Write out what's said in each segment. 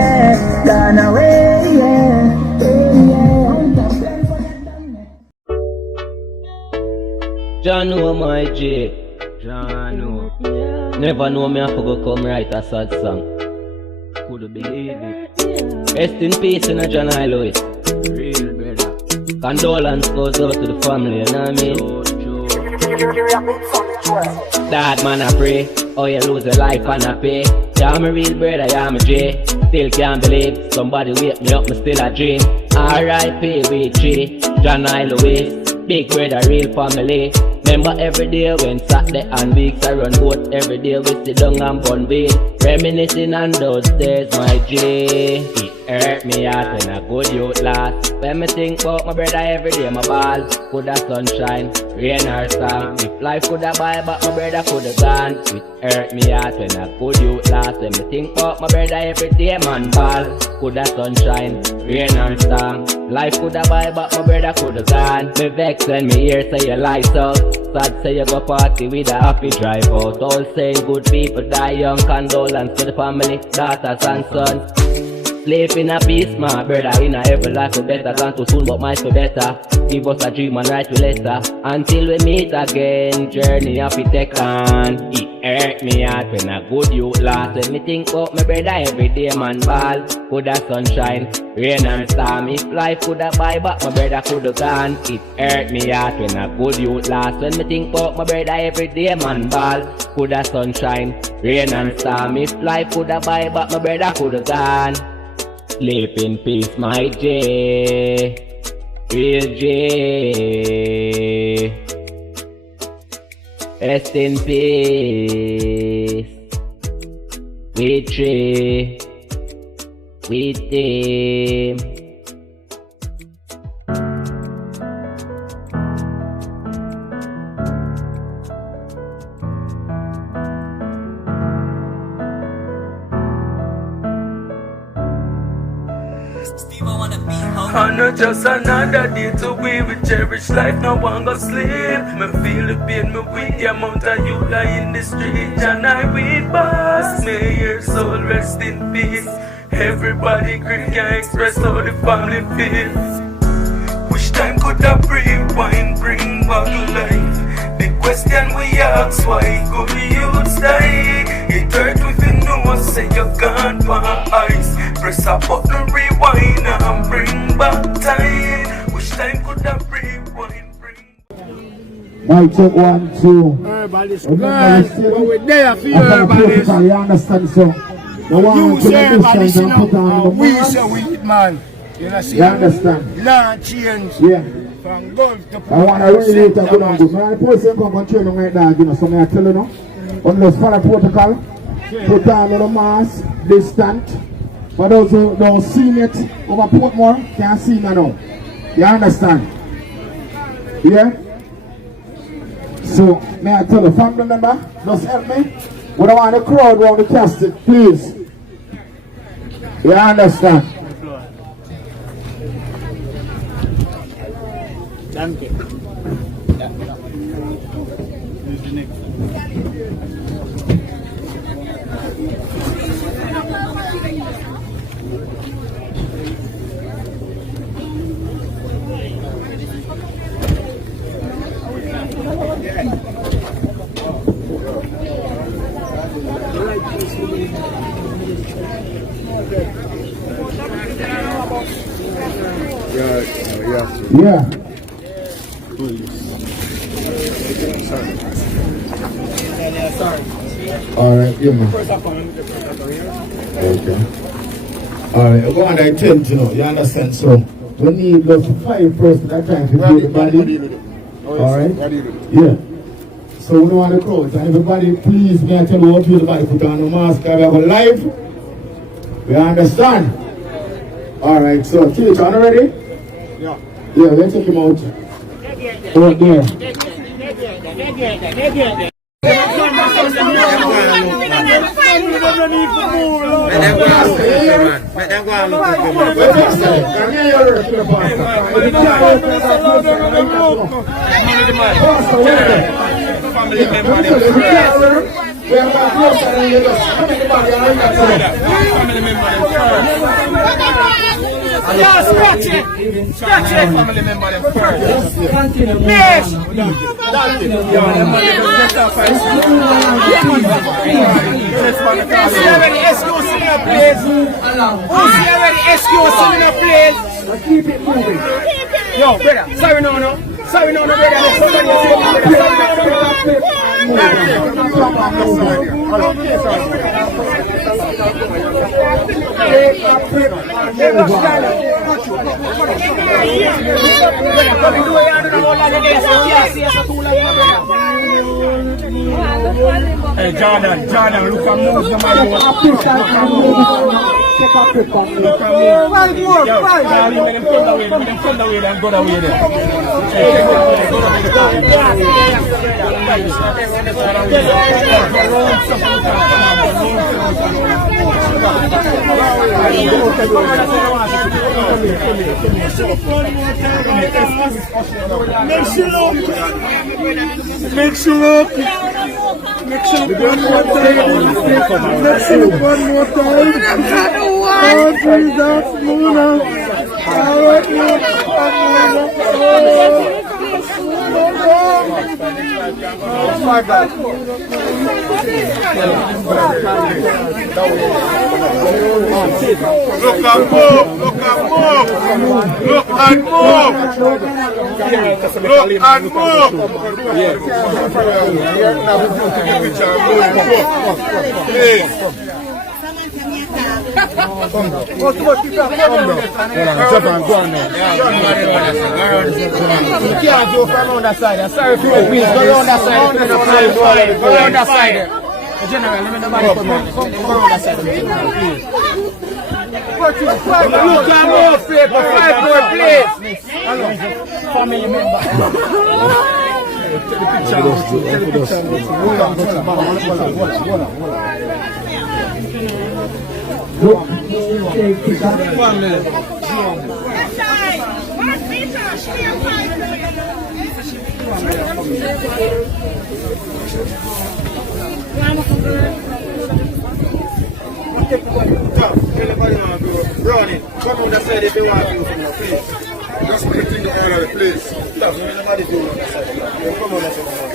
yeah. Gone away, yeah. JONOI my J. JONOI. Never know me have to go come write a sad song. Couldn't believe it. Rest in peace in a JONOI Lewis. Real brother. Condolence goes out to the family, you know what I mean? That man I pray. Oh you lose a life and I pay. Yeah I'm a real brother, yeah I'm a J. Still can't believe somebody wake me up, me still a dream. R.I.P. with J. JONOI Lewis. Big brother, real family. Remember every day when Saturday and weeks I run boat. Every day we sit down and bun beat. Reminiscing on those days, my J. It hurt me out when a good youth last. When me think about my brother every day, my ball. Coulda sunshine, rain or storm. If life coulda buy back, my brother coulda gone. It hurt me out when a good youth last. When me think about my brother every day, man ball. Coulda sunshine, rain or storm. Life coulda buy back, my brother coulda gone. Me vex when me hear say your lights out. Sad say you go party with a happy drive out. All saying good people die young. Condolence to the family, daughters and sons. Live in a peace, my brother. In a every life for better. Gone too soon, but mine for better. Give us a dream and write to letter. Until we meet again, journey of it take on. It hurt me out when a good youth lost. When me think about my brother every day, man ball. Coulda sunshine, rain and storm. If life coulda buy back, my brother coulda gone. It hurt me out when a good youth lost. When me think about my brother every day, man ball. Coulda sunshine, rain and storm. If life coulda buy back, my brother coulda gone. Sleep in peace, my J. Real J. Rest in peace. We tree. We team. I know just another day to we will cherish life, no one go sleep. Me feel the pain, me weak, the amount of you lie in the street. JONOI weedboss, may your soul rest in peace. Everybody grief can express how the family feel. Which time could I rewind, bring back life? The question we ask, why good youths die? It hurt if you know, say you can't buy ice. Press a button, rewind and bring back time. Which time could I rewind, bring Mic check 1, 2. Everybody's good, but we're there for you, everybody's. You understand, so? The one You to say the everybody's, distance and put on the we mask. say weedman. You You understand? Law change. Yeah. From Gulf to I want to really to go down good. Man, the person come and train on my dog, you know, so I tell you now. Unless follow protocol, put on the mask, distant. But those who don't see it over Portmore can't see me now. You understand? Yeah? So, may I tell the family member, just help me. We don't want the crowd around the casket, please. You understand? Thank you. Yeah. Alright, give me. Okay. Alright, we're going to attend to know, you understand? So, we need those 5 persons at a time to do the body. Alright? Yeah. So, we don't want to crowd. And everybody, please, may I tell you what you do the body, put on the mask, we have a live. We understand? Alright, so, teacher, are you ready? Yeah. Yeah, let's take him out. Over there. family member. Yeah, scratch it. Scratch it. Family member them first. Yes. Who's already excuse in a place? Who's already excuse in a place? Keep it moving. Yo, brother. Sorry, no. Sorry, no, brother. Somebody Hey, Jordan, look at move the man. Check out the phone. Five more. Them from the way, then go the way there. Make sure look one more time. Oh, Jesus, Mona. All right, oh, my God. Look and move. You can't go from on that side. Sorry for your wheels. Go around that side. Go around that side. General, let me nobody come around that side. Look at more paper. 5 more, please. Family member. Come on that side if you want to, please. Just put the thing all over the place. Nobody do that side. Come on that side.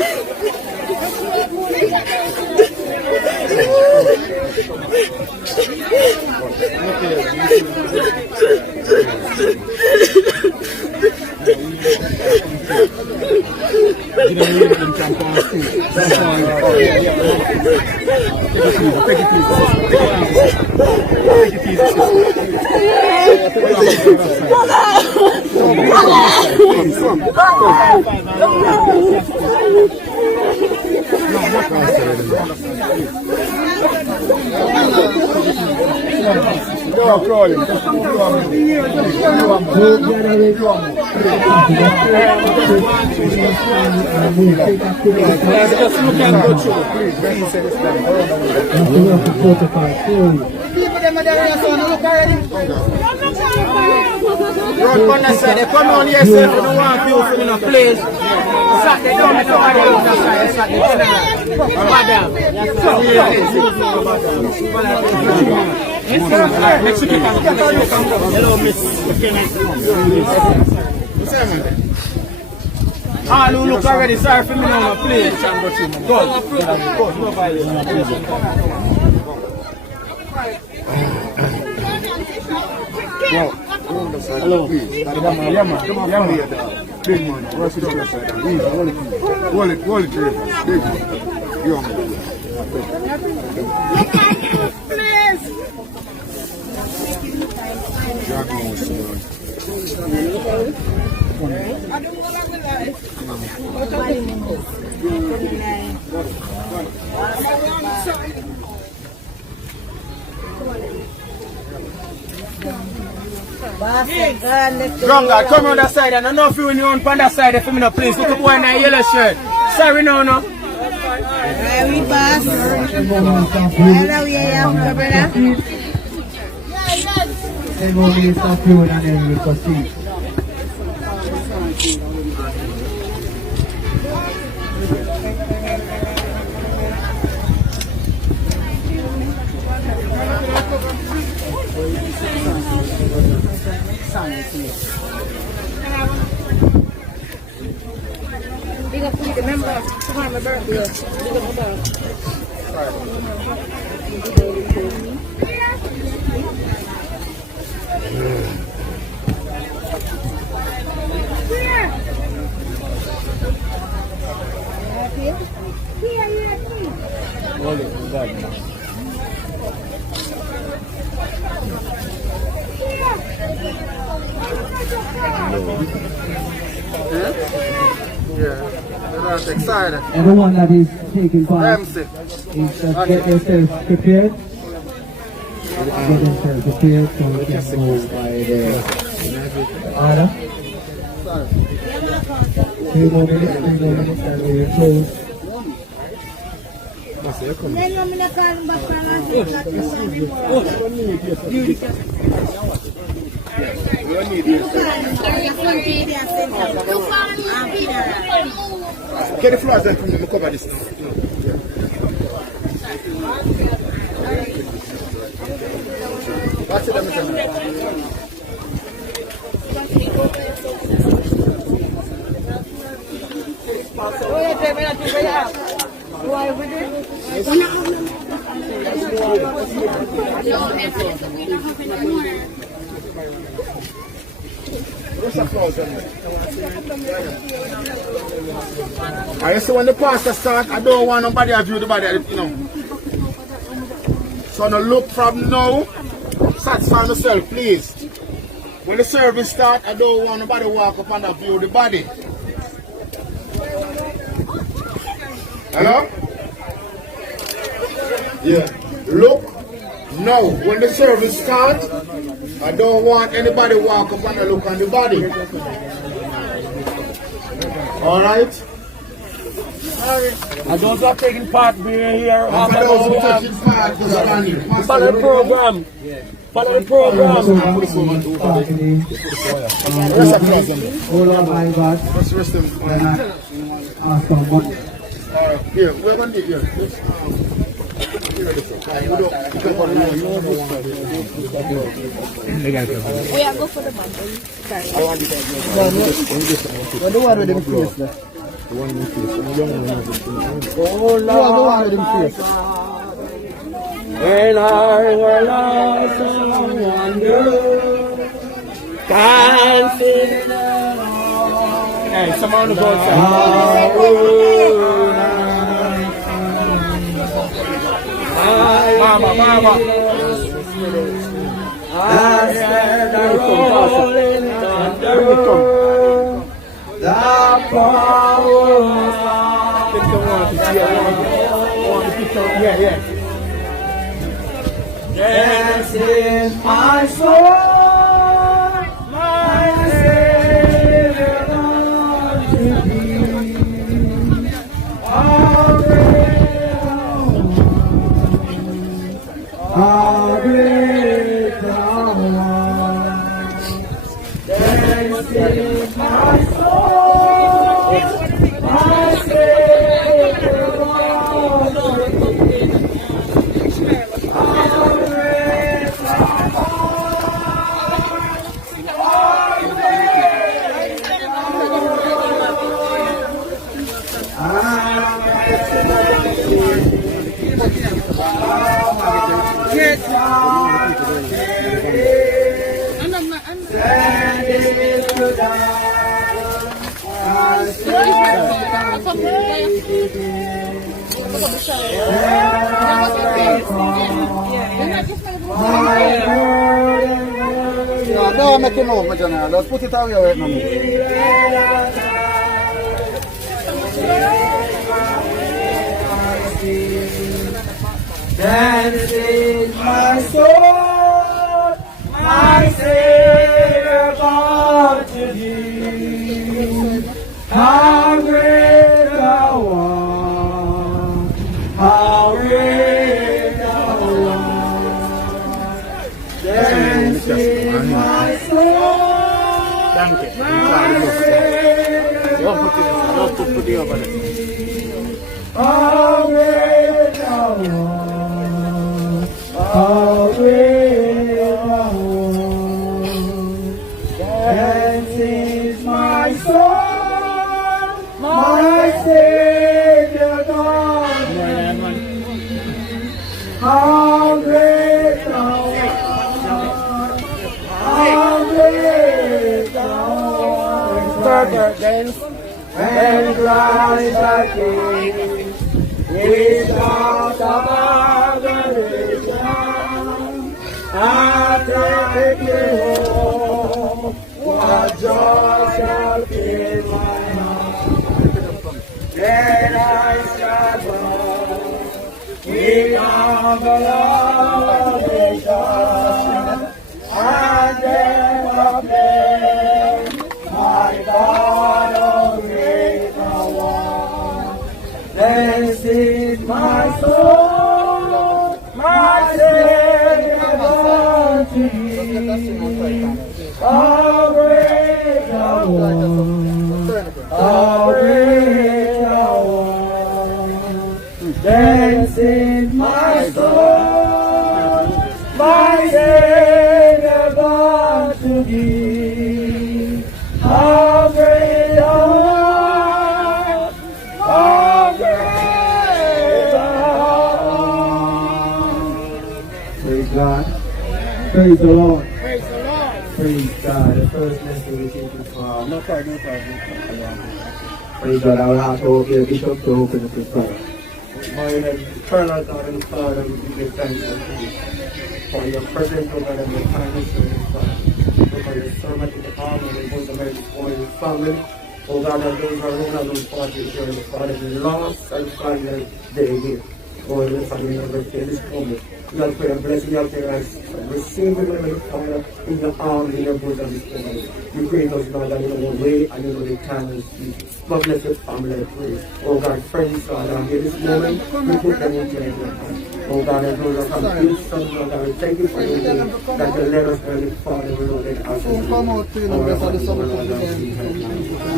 Run on that side, they come on here, say, you don't want people in a place. Sat they don't let nobody on that side, sat they general. Madam. Hello, Miss. Ah, look already, sorry for me now, please. Go, no violence. Hello. Yama. Big man. Rush it on the side. Hold it. Big man. Please. Wrong guy, come on that side and I know if you when you on that side if you no please. Look at boy in a yellow shirt. Sorry no. Weedboss. Hello, yeah, brother. Then we'll start doing and then we'll proceed. Big up to you, remember, tomorrow my birthday. Big up my dog. Yeah, excited. Everyone that is taking part MC. is just get themselves prepared. Get themselves prepared so we can go by the order. 3 more minutes and we will close. Get the flowers then come cover this now. That's it, I see when the pastor start, I don't want nobody to view the body, you know. So no look from now, satisfy yourself, please. When the service start, I don't want nobody to walk up and view the body. Hello? Yeah. Look, now, when the service start, I don't want anybody to walk up and look on the body. Alright? And those who are taking part here, Follow follow the program. Follow the program. Hold on, my God. Let's rest them. Ask for one. Here, we're going to do here. We are go for the bundle. Sorry. The one with them face there. The one with them face. Oh, Lord. The one with them face. And I were lost and wonder, dancing. Hey, someone to go outside. Mama. I said the rolling thunder, the power. Yeah. Dance in my soul, my Savior unto thee. How great thou art. Dance in my soul, my Savior unto thee. Don't make him move, General. Let's put it away right now. Dancing my soul, my Savior God to thee. How great thou art, how great thou art. Dancing my soul, my Savior God to thee. How great thou art. How great thou art. burdens, when Christ the King, without a marvelation, I take you home, what joy shall fill my heart. Then I shall bow, King of the nation, and then proclaim, my God, oh great one. Then sing my soul, my Savior unto thee. How great thou art, how great thou art. Then sing my soul, my Savior unto thee. How great thou art, how great thou art. Praise God. Praise the Lord. Praise God. The first message we take is from. No problem. Praise God. I will ask our Bishop to open up his prayer. My eternal God and Father, we give you thanks and praise for your presence, O God, and your kindness to your Father. For your servant in the arm and the bosom of his own family. O God, and those around those parties here, the Father, the lost and find day here. Oh, the family of the this moment. You have pray a blessing out there as receive the Father in your arms, in your bosom this moment. You create us, God, that you know the way and you know the time and speed. God bless your family, I pray. Oh God, friends, God, and here this moment, we put them into your hands. Oh God, and those that have been sons, God, we thank you for your day, that you let us early Father, we know that us. Oh, come out to you, Lord, for the summer to be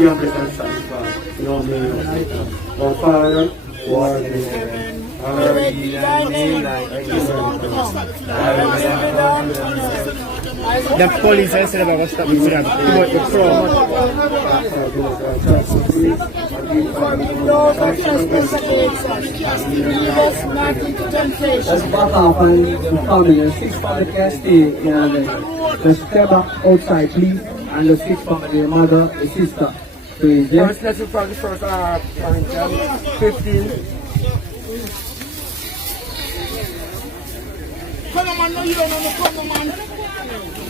you have blessed and sanctified in all name of Satan. Oh Father, who art in heaven, hallowed be thy name, thy kingdom come. The police I said about stop me that. About the fraud. Let's back up and leave the family. The 6 family can stay in the just step back outside, please. And the 6 family, the mother, the sister. Praise God. First lesson from the first Corinthians 15.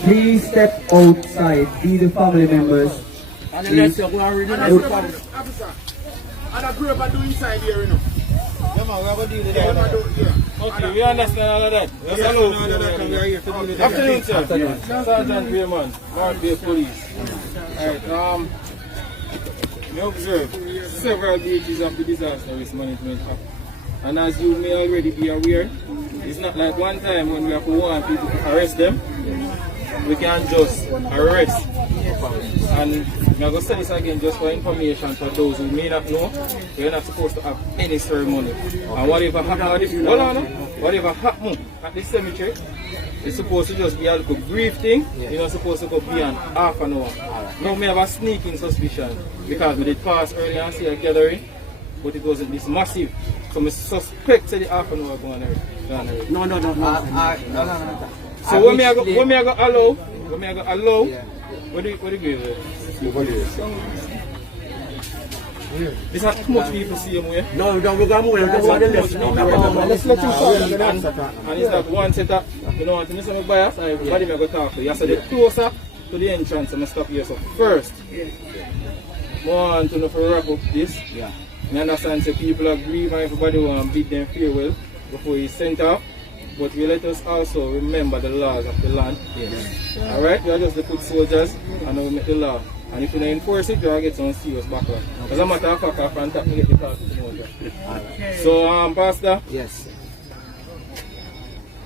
Please step outside, be the family members. And the rest of you are reading the officer. And I grew up and do inside here, you know. Yeah, man, we have to deal with that. Okay, we understand all of that. Yes, hello. Afternoon, sir. Sergeant Raymond, North Bay Police. Alright, we observe several breaches of the disaster risk management act. And as you may already be aware, it's not like one time when we have to warn people to arrest them. We can just arrest. And I'm going to say this again just for information for those who may not know. We're not supposed to have any ceremony. And whatever happens at this cemetery, it's supposed to just be a little brief thing. You're not supposed to go beyond half an hour. Now we have a sneaking suspicion because we did pass earlier and see a gathering, but it wasn't this massive. So we suspect that the half an hour going on. No. So when me I go allow, what do you give it? This has too much people see him here. No, we got more. Let's let you talk. And it's that one set up, you know, until some bias, everybody may go talk to you. So they're closer to the entrance, I'm going to stop here. So first, want to know for wrap up this. Yeah. I understand that people agree and everybody want to bid them farewell before he's sent off. But we let us also remember the laws of the land. Yes. Alright, we are just the foot soldiers and we make the law. And if you don't enforce it, you will get some serious backlash. As a matter of fact, I can't get the talk to the So, Pastor? Yes.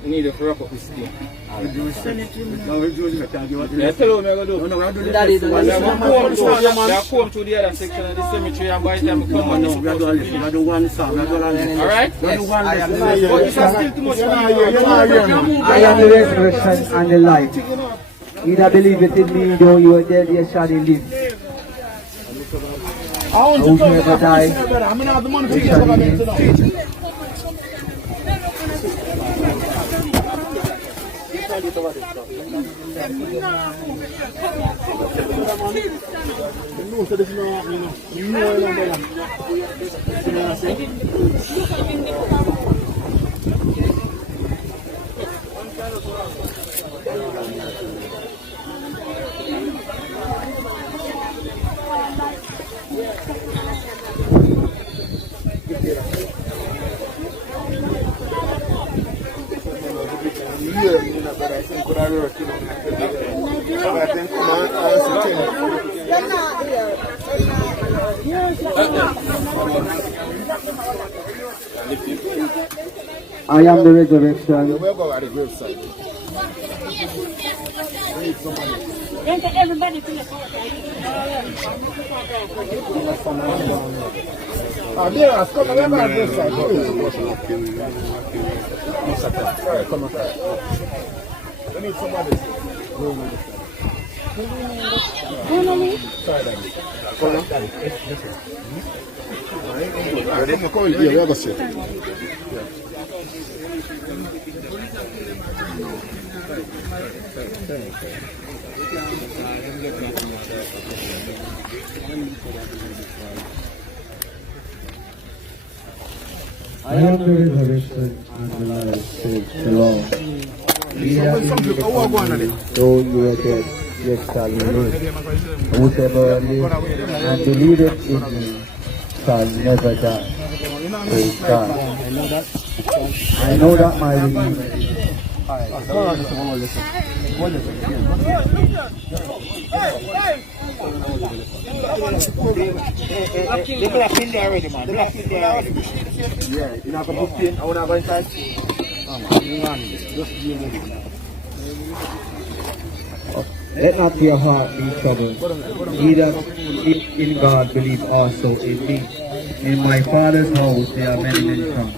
We need to wrap up this thing. Yeah, tell me what I'm going to do. No, we're doing I come to the other section of the cemetery and by the time we come on, we're going to do one song. Alright? I am the resurrection and the life. He that believeth in me, though you are dead, yet shall he live. Who never die, he shall live. I am the resurrection. Everybody to the I am the resurrection and the life, says the Lord. He that believeth on me, though you are dead, yet shall he live. Whosoever lives and believeth in me shall never die. Praise God. I know that my Redeemer is They black in there already, man. They black in there already. Yeah, you're not going to put in. I want to go inside. Just be ready. Let not your heart be troubled. He that believeth in God believe also in me. In my Father's house there are many come.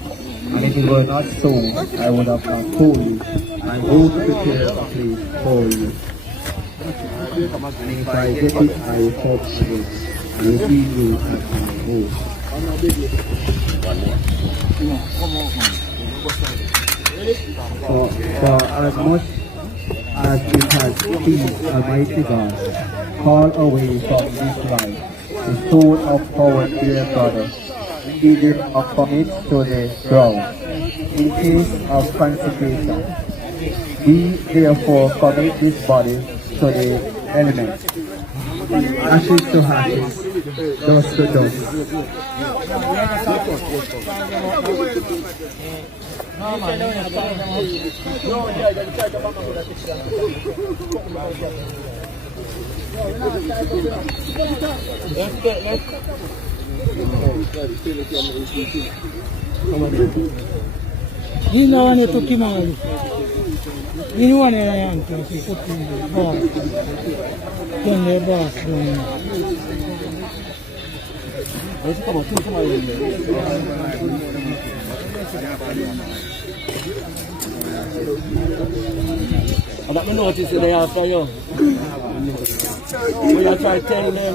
And if it were not so, I would have not told you. I go to prepare a place for you. And if I get it, I will come again and receive you at my home. For as much as it has pleased Almighty God, call away from this life the soul of our dear brother, he did commit to the ground, in case of consecration. We therefore commit this body to the elements, ashes to ashes, dust to dust. This is one to Kimali. This is one I am to see put in the boss. Then the boss doing. Let's come on, I got me notice they after you. We are trying to tell them.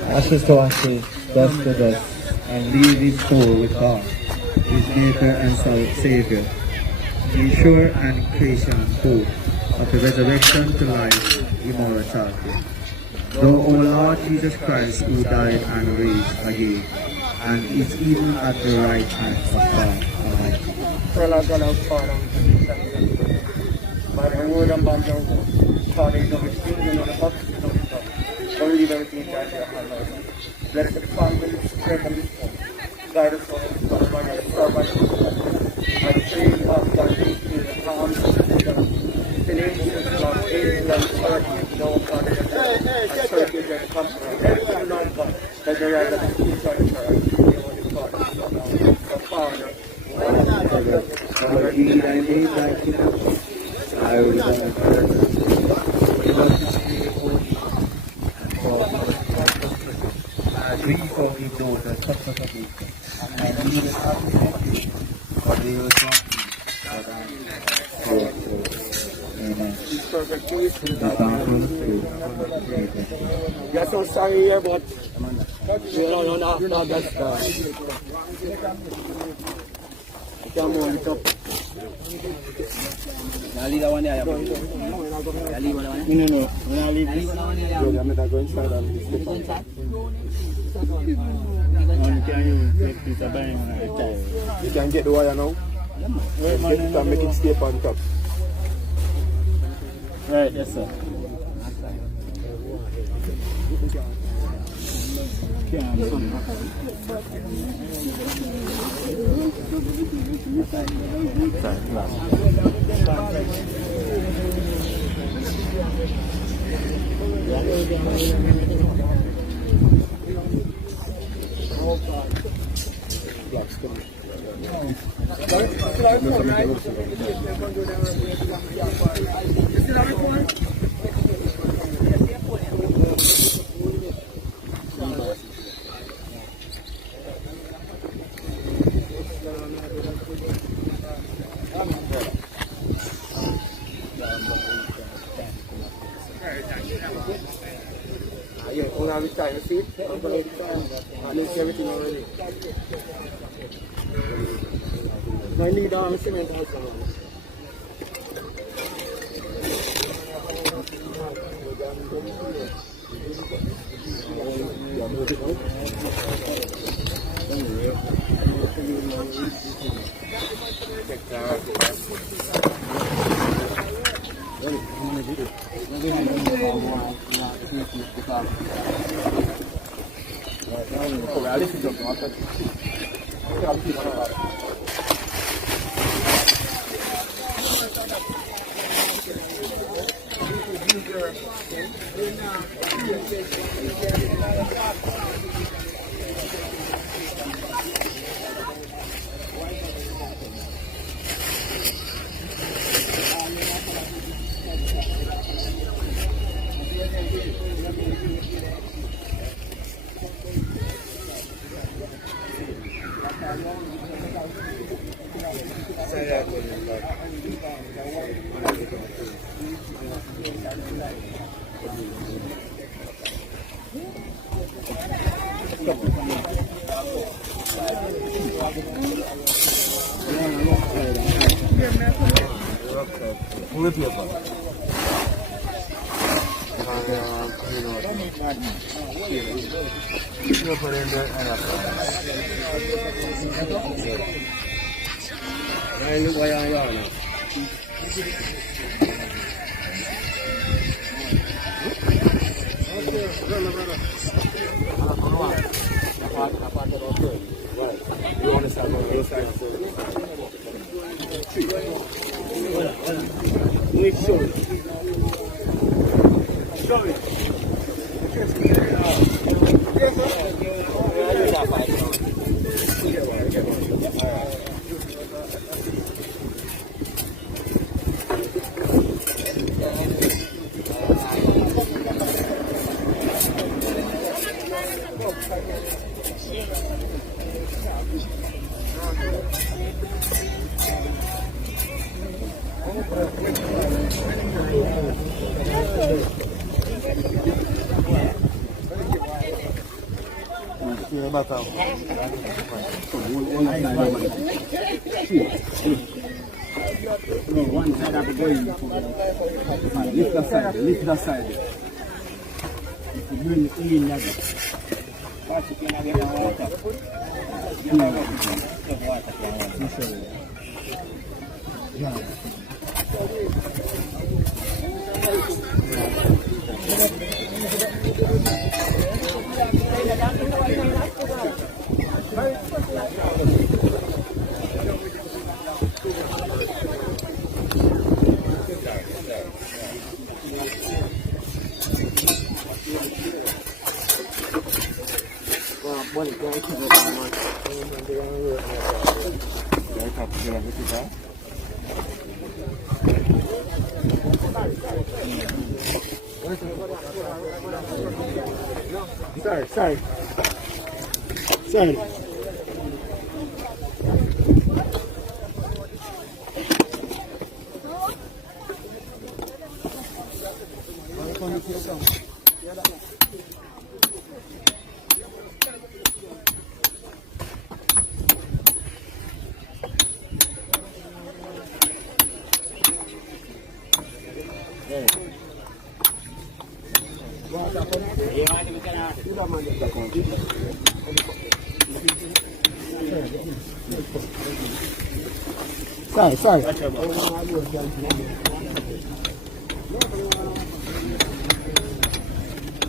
Ashes to ashes, dust to dust, and leave his soul with God, his Maker and Savior. Be sure and creation hope of the resurrection to life, immortality. Though O Lord Jesus Christ, who died and raised again, and is even at the right hand of God Almighty. By the word and by your word, Father, you know the children of the office of the God. Don't leave everything that you have done. Bless the family, strength and this one. Guide us all in the Son, by your servant. I pray, Father, that you feel the arms of the God. The nations, Lord, angels and churches, Lord God, and churches and conference. Everything, Lord God, that you are the future of the church. The Father, Lord, be thy name, thy kingdom. I will be thy presence. As we forgive those that trespass against us, and lead us not into temptation, but deliver us from evil. Amen. You're so sorry here, but you don't know after that stuff. Come on, it's up. No. When I leave this, I'm going to go inside and step on. You can get the wire now. Get it and make it stay on top. Right, yes sir. Yeah, all have time to see it. I'm going to make everything already. I need cement also. One side of the going. Lift the side, lift the side. If you bring it in like that. Watch it, you can get the water. You know what? Sorry. Sorry.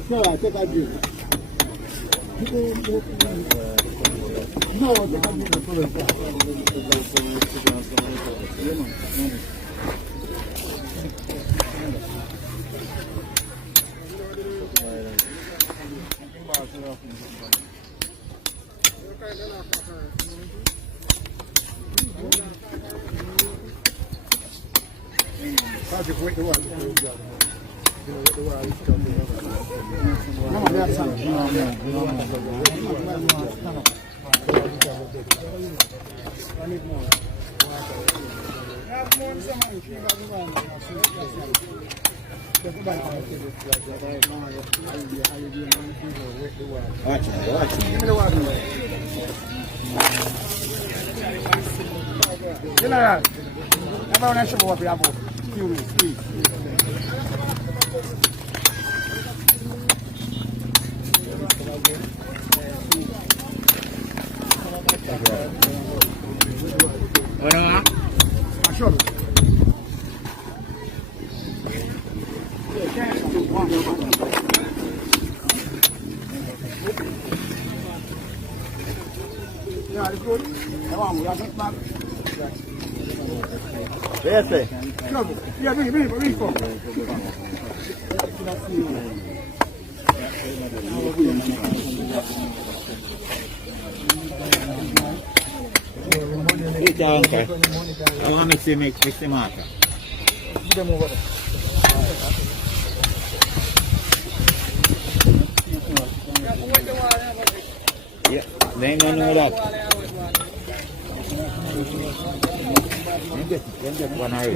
No, I think I do. No, I think I do the I want to mix the marker. Yeah, they don't know that. One hour.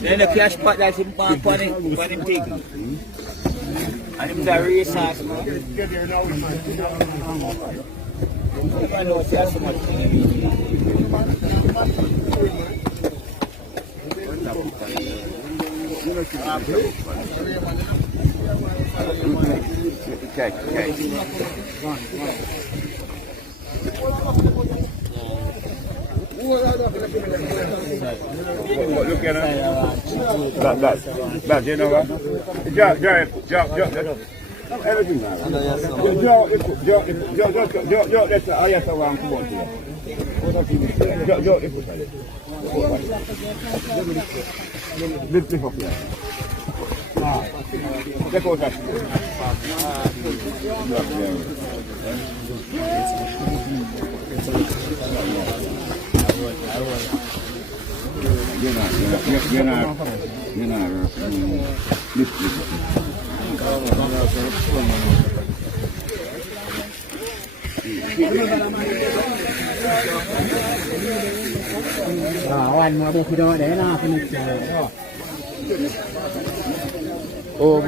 Then the cash pot that's in pan him thing. And him the race ass man. I know it's so much. Look at that, you know what? Joe, everything. Joe, that's the highest one. Come on, Joe, lift up here. Let's go, you're not One more book without there now for next year. Oh,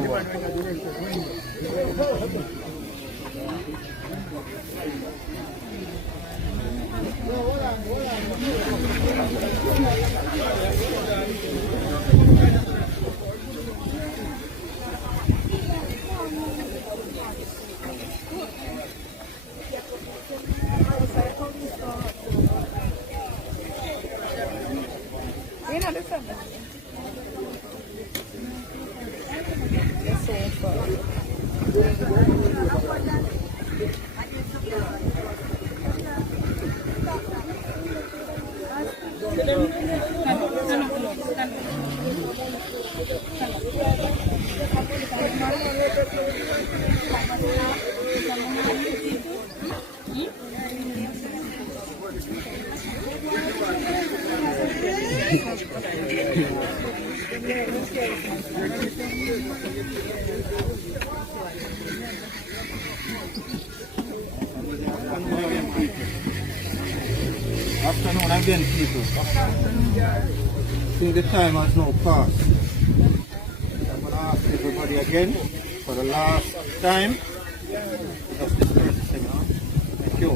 afternoon again, people. I think the time has now passed. I'm going to ask everybody again for the last time. Just this 30 seconds. Thank you.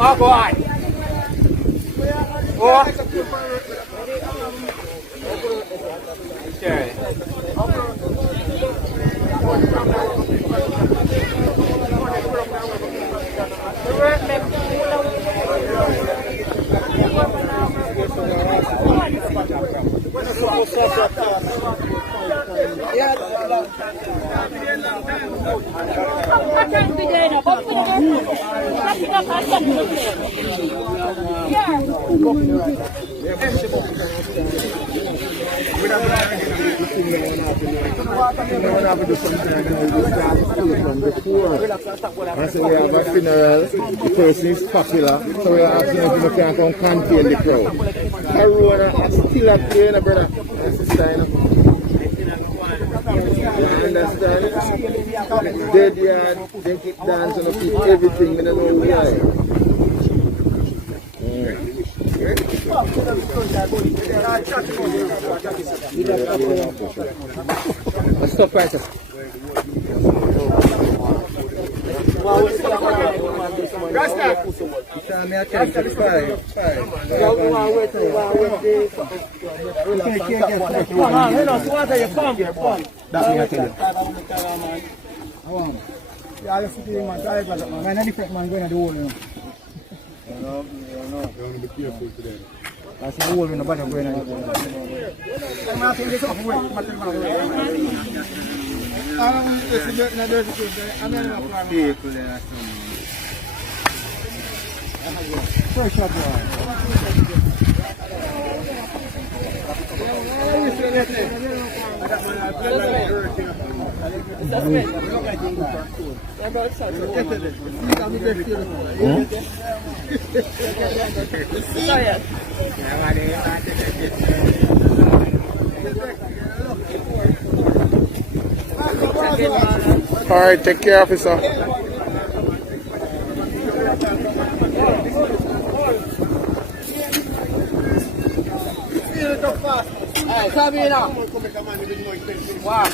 Oh, boy. Oh. Okay. And so we have a funeral, the person is popular, so we are asking if we can come contain the crowd. Corona is still a plane, brother and sister, you know. You understand? Dead yard, they keep dancing on people, everything, I don't know why. Let's stop right there. That's the whole in the bottom going on. Fresh up Alright, take care, officer. Hey, Sabina. Wow.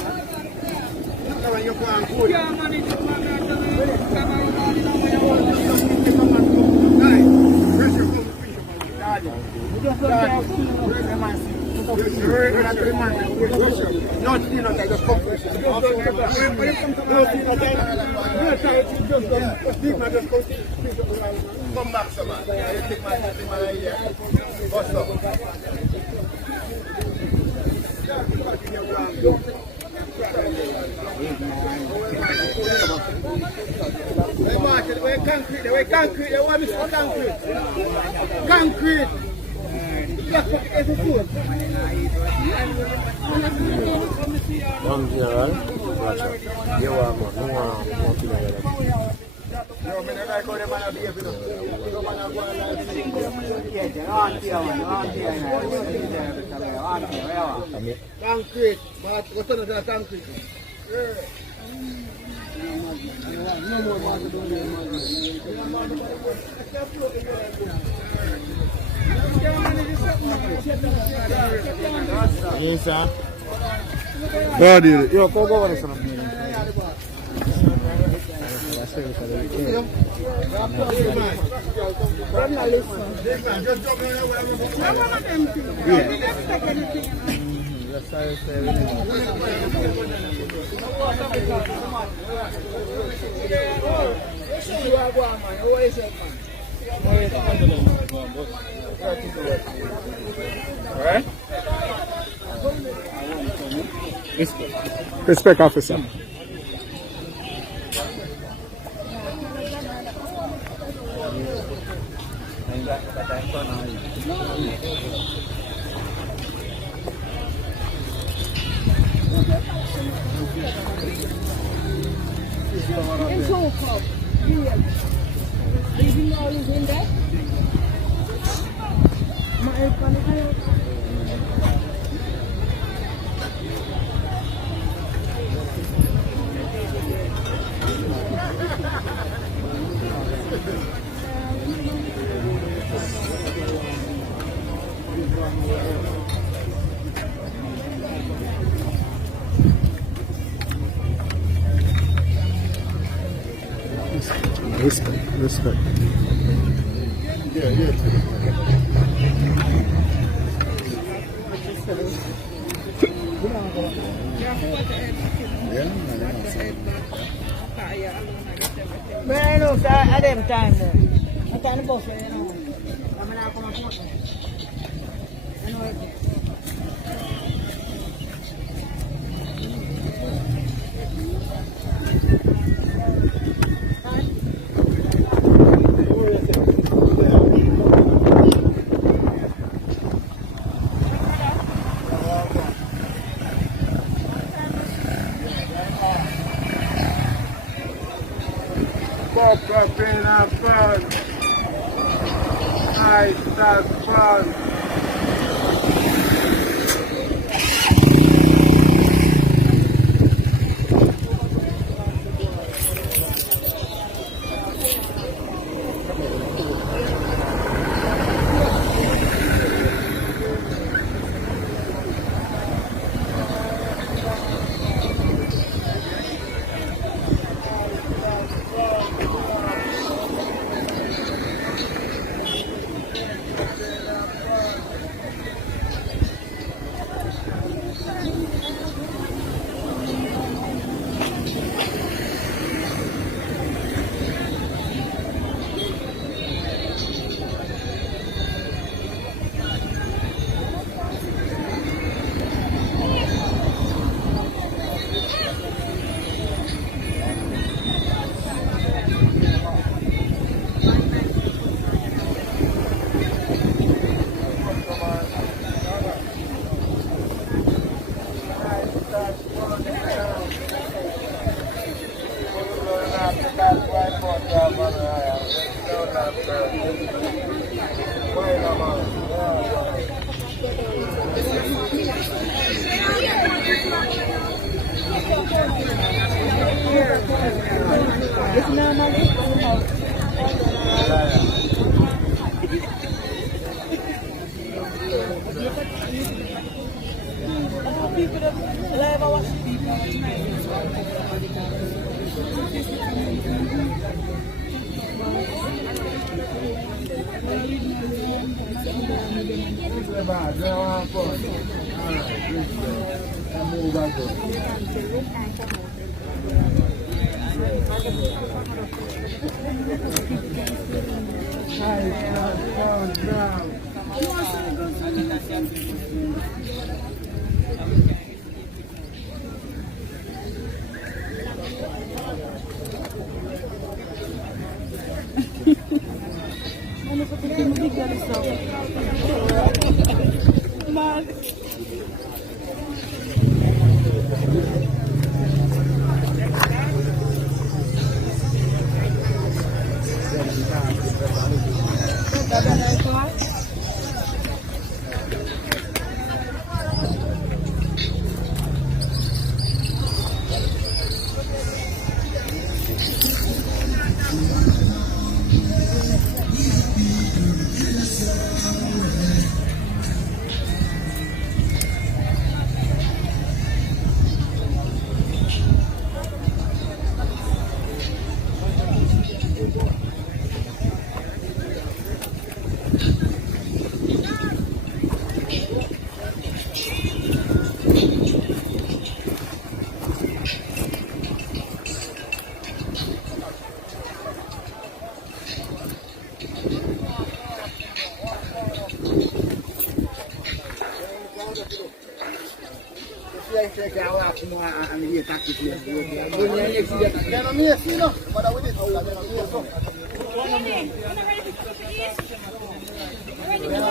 Come back, sir, man. I take my idea. What's up? The way concrete, they want me to concrete. Concrete. Concrete. What's the concrete? Yes, sir. Body, yo, go over this one. Alright? Respect, officer. Respect. But I know, at them time there. I can't boss it, you know. I'm not going to come up. I know it. Pop up in a fun. I start fun.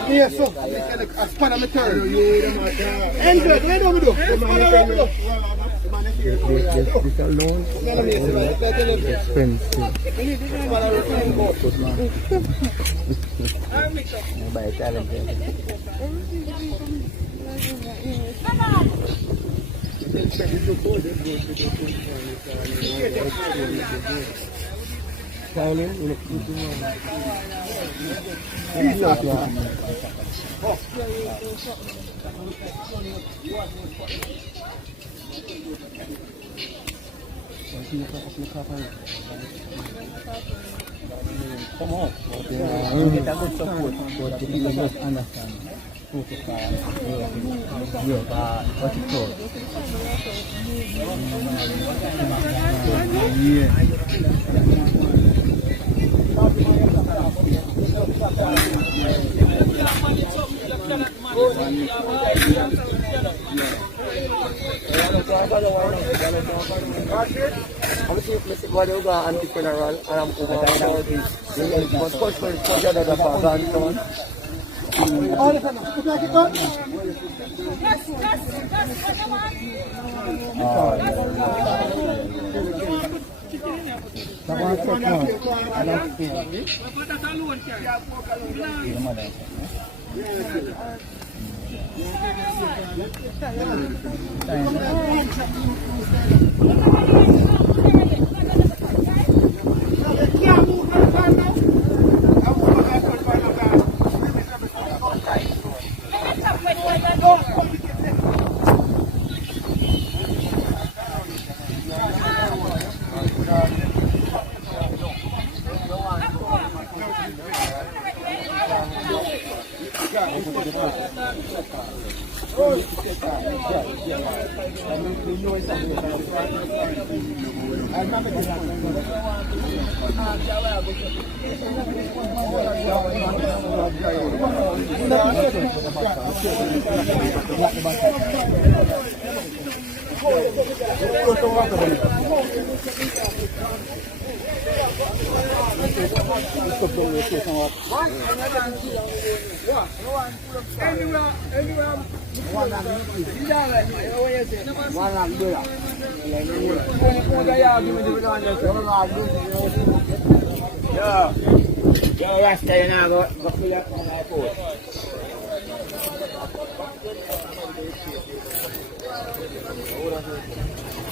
Yes, so I spun on the turn. And good, where do we do? This alone expensive. Buy talent. Come on. Kita good support for the people just understand. What you call? Anti-funeral, alam ko ba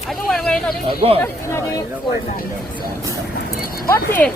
I don't want to wear another What's it?